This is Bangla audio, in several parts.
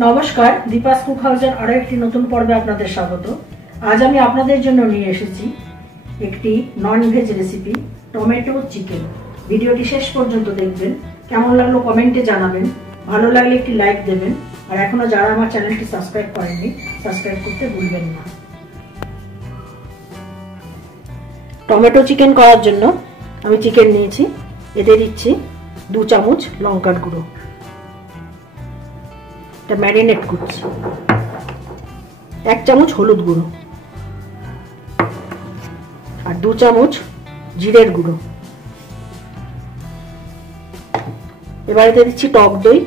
নমস্কার, দীপাস কুক হাউসের আরো একটি নতুন পর্বে আপনাদের স্বাগত। আজ আমি আপনাদের জন্য নিয়ে এসেছি একটি non veg recipe, tomato chicken. ভিডিওটি শেষ পর্যন্ত দেখবেন। কেমন লাগলো কমেন্টে জানাবেন, ভালো লাগলে একটি লাইক দেবেন, আর এখনো যারা আমার চ্যানেলটি সাবস্ক্রাইব করেননি সাবস্ক্রাইব করতে ভুলবেন না। টমেটো চিকেন করার জন্য আমি চিকেন নিয়েছি, এতে দিচ্ছি 2 চামচ লঙ্কার গুঁড়ো, এটা ম্যারিনেট করছি। 1 চামচ হলুদ গুঁড়ো আর 2 চামচ জিরের গুঁড়ো। এবার এতে দিচ্ছি টক দই,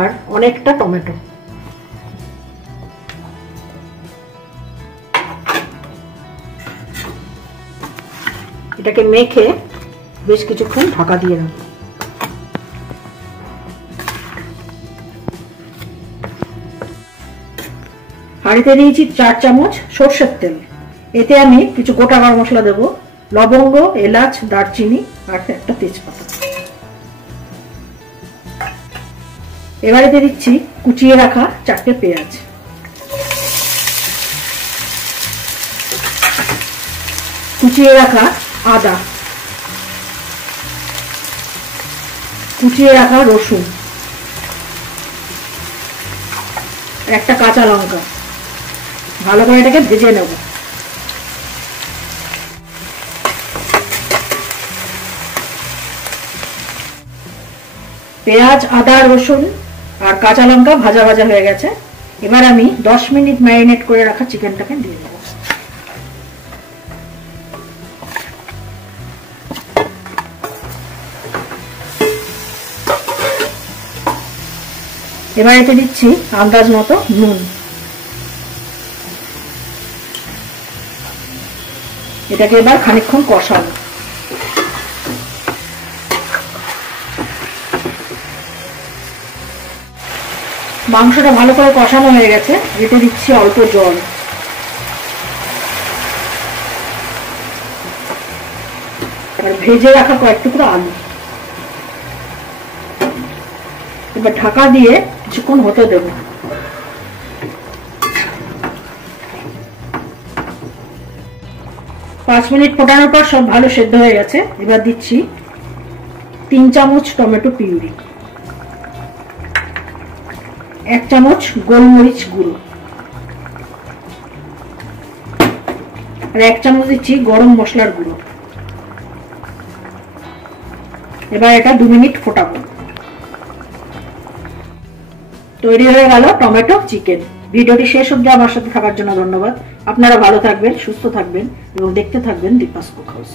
আর অনেকটা টমেটো। এটাকে মেখে বেশ কিছুক্ষণ ঢাকা দিয়ে রাখবো। হাঁড়িতে দিয়েছি 4 চামচ সরষের তেল। এতে আমি কিছু গোটা গরম মশলা দেবো, লবঙ্গ, এলাচ, দারচিনি আর একটা তেজপাতা। এবার এতে দিচ্ছি কুচিয়ে রাখা 4টে পেঁয়াজ, কুচিয়ে রাখা আদা, কুচিয়ে রাখা রসুন, একটা কাঁচা লঙ্কা। ভালো করে এটাকে ভেজে নেব। পেঁয়াজ, আদা, রসুন আর কাঁচা লঙ্কা ভাজা ভাজা হয়ে গেছে। এবার আমি 10 মিনিট ম্যারিনেট করে রাখা চিকেনটাকে দিয়ে দেবো। এবার এতে দিচ্ছি আন্দাজ মতো নুন। এটাকে এবার খানিকক্ষণ কষাবো। মাংসটা ভালো করে কষানো হয়ে গেছে, এতে দিচ্ছি অল্প জল। এবার ভেজে রাখা কয়েক টুকরো আলু। এবার ঢাকা দিয়ে কিছুক্ষণ হতে দেব। পাঁচ মিনিট ফোটানোর পর সব ভালো সেদ্ধ হয়ে গেছে। এবার দিচ্ছি 3 চামচ টমেটো পিউরি, 1 চামচ গোলমরিচ গুঁড়ো আর 1 চামচ দিচ্ছি গরম মশলার গুঁড়ো। এবার এটা 2 মিনিট ফোটাবো। তৈরি হয়ে গেল টমেটো চিকেন। ভিডিওটি শেষ অবধি আমার সাথে থাকার জন্য ধন্যবাদ। আপনারা ভালো থাকবেন, সুস্থ থাকবেন এবং দেখতে থাকবেন দীপাস কুক হাউস।